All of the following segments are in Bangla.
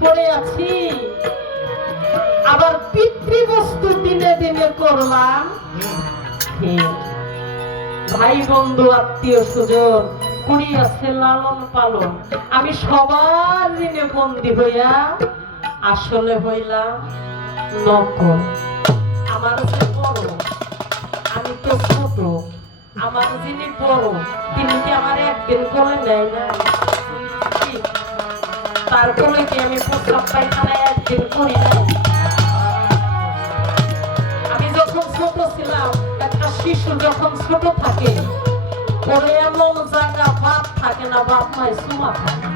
পড়ে আছি, আবার পিতৃবস্তু দিনে দিনে করলাম। ভাই বন্ধু আত্মীয় স্বজন করিয়াছে লালন পালন, আমি সবার ঋণে বন্দী হইয়া আসলে হইলাম নকল। আমার যে বড়, আমি তো ছোট, আমার যিনি বড় তিনি কি আমার একদিন করে নেয় না? তারপরে কি আমি প্রস্রাব পায়খানায় একদিন করি না? আমি যখন ছোট ছিলাম, একটা শিশু যখন ছোট থাকে ওরে এমন জায়গা বাপ থাকে না, বাপ নাই সুমা থাকে।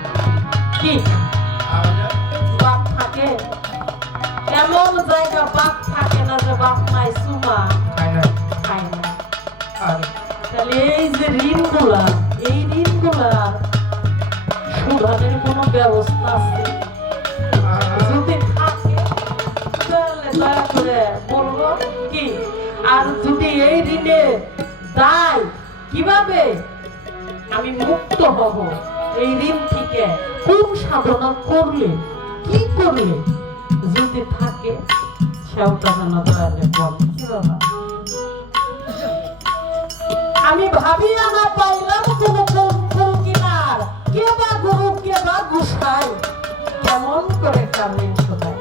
কি বাপ থাকে? এমন জায়গা বাপ থাকে না যে বাপ নাই সুমা খায় না। তাহলে এই যে ঋণগুলা, এই ঋণগুলার সুধানের কোনো ব্যবস্থা আছে? যদি থাকে তাহলে দয়া করে বলবো কি। আর যদি এই ঋণে দায় কিভাবে আমি মুক্ত হব, এই ঋণ থেকে কোন সাধনা করলে, কি করলে যদি থাকে সেটা যেন দয়ালে বল। আমি ভাবি না পাইলাম কোন ফুল কিনার, কে বা গুরু কে বা গুসাই, কেমন করে কামিন শোনায়।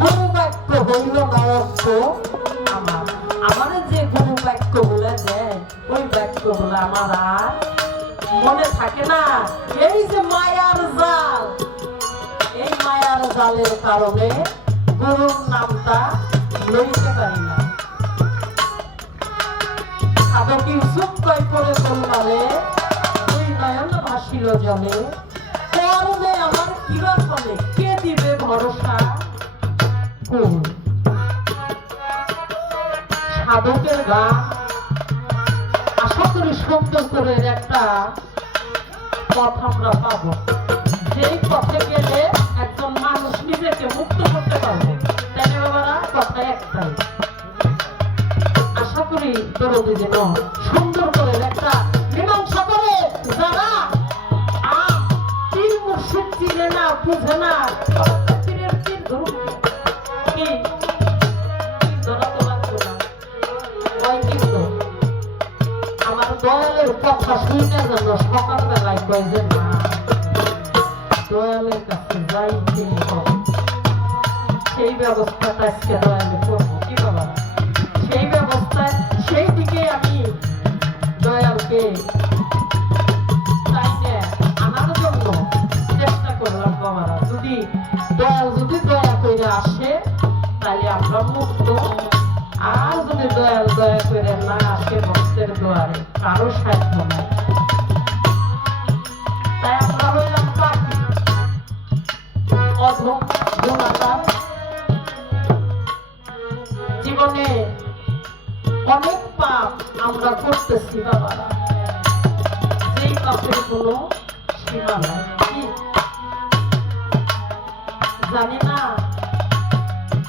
গুরু বাক্য হইল নরক্য আমার, আমার যে গুরু বাক্য বলে দেয় ওই বাক্য বলে আমার আর মনে থাকে না। এই যে মায়ার জাল, এই মায়ার জালের কারণে গুরুর নামটা লইতে পারি না। সাধক ইউসুফ কই করে বলবালে ওই নয়ন ভাসিল জলে, করবে আমার কিবা ফলে, কে দিবে ভরসা কোন? সাধকের গান আশা করি সুন্দর করে একটা পথ আমরা পাবো, যেই পথে গেলে একজন মানুষ নিজেকে মুক্ত করতে পারবে। তাই না বাবারা? কথা একটাই, আশা করি দরদি যেন সুন্দর করে একটা মীমাংসা করে। যারা পীর মুর্শিদ চিনে না, বুঝে না, পীরের পীর ধরুন কি ধরা তো লাগবে না। ওই কিন্তু আমার দয়ালের কথা শুনে যেন সকালবেলায় কয় যে না, দয়ালের কাছে যাইতে হবে, সেই ব্যবস্থাটা আজকে দয়ালে করবো। কি বাবা? সেই ব্যবস্থায় সেই দিকে আমি দয়ালকে চাইনে আনার জন্য চেষ্টা করলাম বাবারা। যদি দয়াল যদি দয়া করে আসে তাহলে আমরা মুক্ত, আর যদি দয়াল দয়া করে না আসে ভক্তের দুয়ারে কারো সাধ্য নাই। তাই আমরা হইলাম পাপী, অধম, গুণাগার। জীবনে অনেক পাপ আমরা করতেছি বাবারা, যেই পাপের কোনো সীমা নাই। জানি না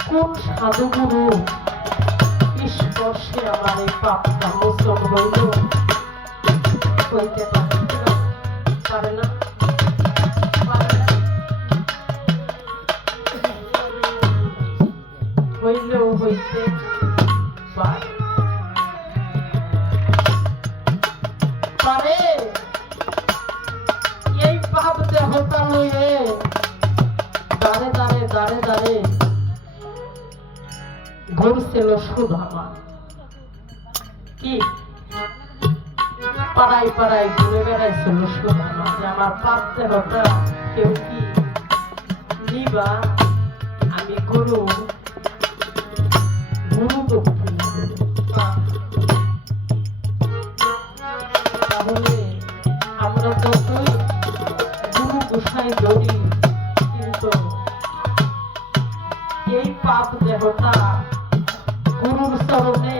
কোন সাধুগুরু স্পর্শে আমার এই পাপটা মোচন হইল, হইতে পারে না, হইলেও হইতে পারে। এই পাপ দেহতা লইয়ে দাঁড়ে দাঁড়ে দাঁড়ে দাঁড়ে ঘুরছিল সুধামা। কি পাড়ায় পাড়ায় ঘুরে বেড়াইছিল সুধামা যে আমার পাপ দেহতা কেউ কি নিবা, আমি গুরু গুরু দক্ষিণ। তাহলে আমরা যতই গুরু গোসাই ধরি, কিন্তু এই পাপ দেহটা গুরুর চরণে